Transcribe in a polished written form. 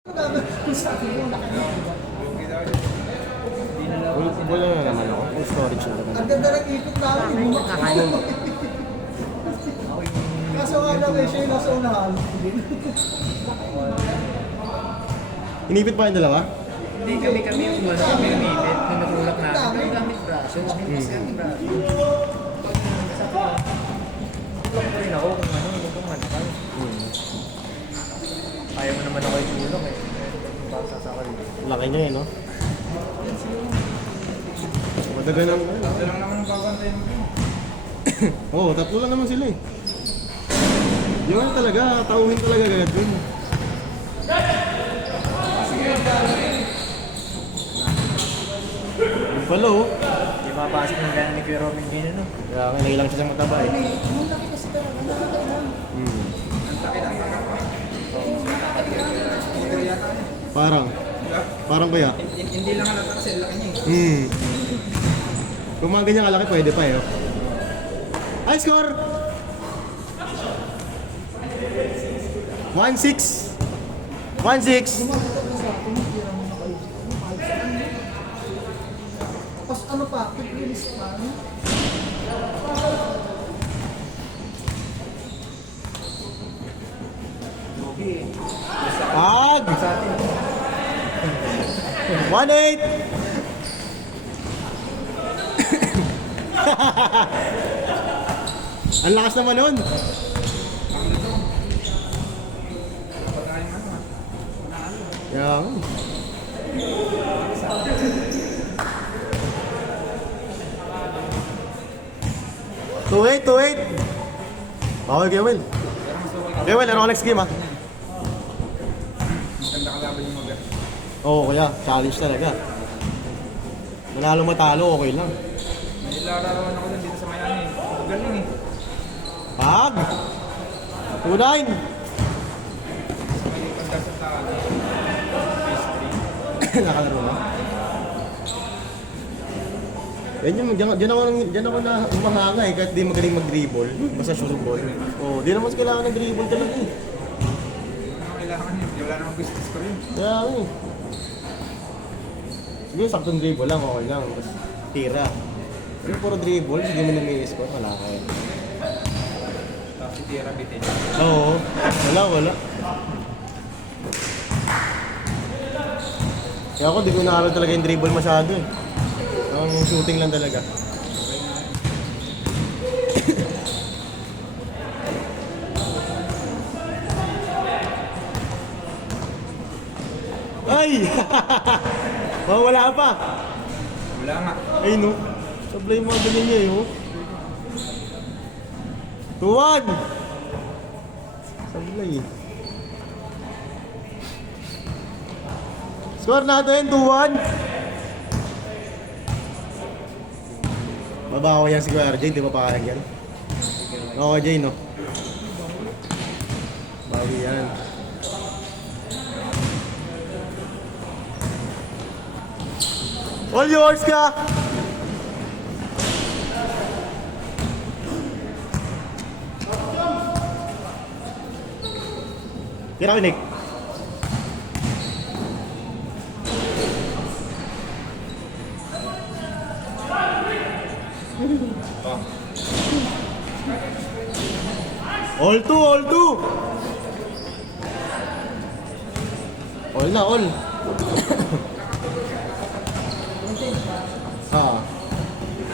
Wala na naman ako. Full storage na naman. Ang ganda ng ipot namin. Kaso nga lang siya yung nasa unahan. Inipit pa yung dalawa? Hindi kami yung ano, kami umipit. Nung natulak namin, kami gamit braso. Kasi gamit braso. Tulak ko rin ako kung ano, kung manakal. Ayaw mo naman ako itulak eh. Sasakal eh. Laki niya eh, no? Matagal lang. Tatlo lang naman ang babantayan mo. Oo, tatlo lang naman sila eh. Yung ano talaga, tauhin talaga agad yun. Yung pala oh. Di mapasok ng gano'n ni Kuya Robin ganyan no? Kaya kailangan siya sa mataba eh. Parang kaya? Hindi lang halata kasi laki niya eh. Kung mga ganyan kalaki, pwede pa eh. Oh. Ay, score! 1-6. 1-6. Tapos ano pa, quick release pa. Ag! 1-8. Ang lakas naman nun. Yan. 2-8, 2-8. Okay, Kewel. Kewel, ano ka next game, ha? Maganda kalaban yung mag- Oo, kaya. Challenge talaga. Manalo matalo, okay lang. May ilararawan ako dun dito sa Miami. Galing eh. Pag! 2-9. May pagdasal sa phase 3. Nakalaro mo? Yan dyan ako na umahanga eh, kahit di magaling mag-dribble, basta shoot ball. Oh, di naman kailangan ng dribble talaga eh. Ano kailangan yun? Wala namang business ko rin. Kaya ano eh. Siguro saktong dribble lang, okay lang. Tapos tira. Pero puro dribble, hindi mo na may score, wala ka eh. Tapos si Tira bitin. Oo, wala. Kaya ako di ko naaral talaga yung dribble masyado eh. Ang shooting lang talaga. Ay! Oh, wala pa. Wala nga. Ay no. Sablay mga ganyan niya yun. Tuwag! Sablay eh. Score natin, 2-1. Babawa yan si Kuya RJ, di ba pakakagyan? Okay, Jay, no? Bawi yan. All yours ka! Tira ko, Nick. All two, all two. All na, all. Ah.